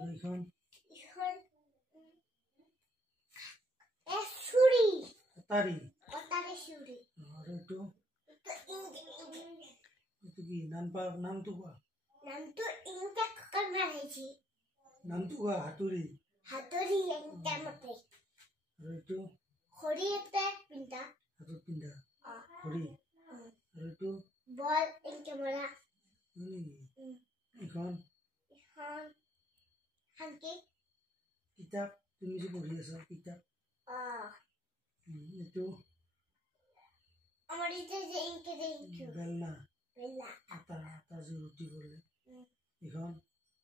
এইখন ইখন ছুৰী কটাৰী কটাৰী ছুৰী আৰু এইটো এইটো কি নামটো কোৱা নামটো ইংটা ককাৰ মাৰিছি নামটো কোৱা হাতুৰী হাতৰি ইংটা মতে আৰু এইটো খৰি এটা পিন্ধা হাতত পিন্ধা খৰি আৰু এইটো বল ইংটা মৰা এইখন ইখন হানকি কিতাপ তুমি যে পঢ়ি আছা কিতাপ এইটো আমাৰ ইতে যে ইংকে যে ইংকে বেলনা বেলা আটা যে ৰুটি কৰে এইখন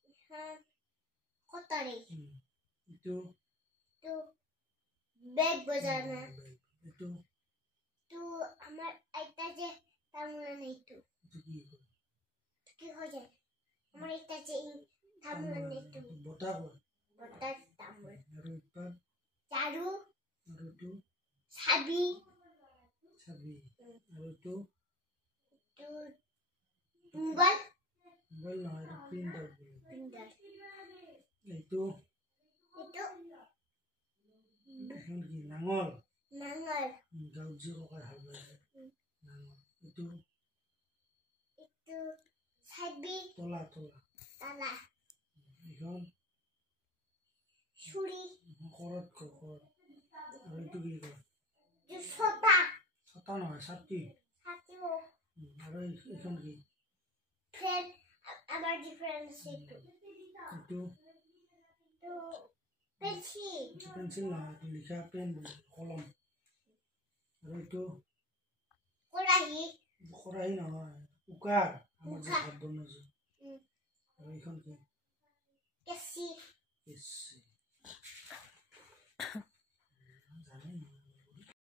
ইখন কটাৰী এইটো বেগ বজাৰ না এইটো তো আমাৰ আইতা যে তামোলা নেইটো কি হৈ যায় আমাৰ আইতা যে তামোলা নেইটো বটা কয় বটা তামোল আৰু ইপাৰ ঝাৰু আৰু এইটো চাবি আৰু এইটো মোবাইল নহয় এইটো প্ৰিণ্টাৰ এইটো এখন কি নাঙল গাঁৱত যি ককাই হাল বায় নাঙল এইটো চাবি তলা তালা এইখন ছুৰী কৰত আৰু এইটো কি কয় ছটা নহয় ছাতি আৰু এইখন কি ফ্ৰেণ্ড আমাৰ ডিফাৰেন্স এইটো পেঞ্চিল নহয় এইটো লিখা পেন কলম আৰু এইটো খৰাহি নহয় কুকাৰ আমাৰ যে ভাত বনাইছে আৰু এইখন কি কেঁচি কেঁচি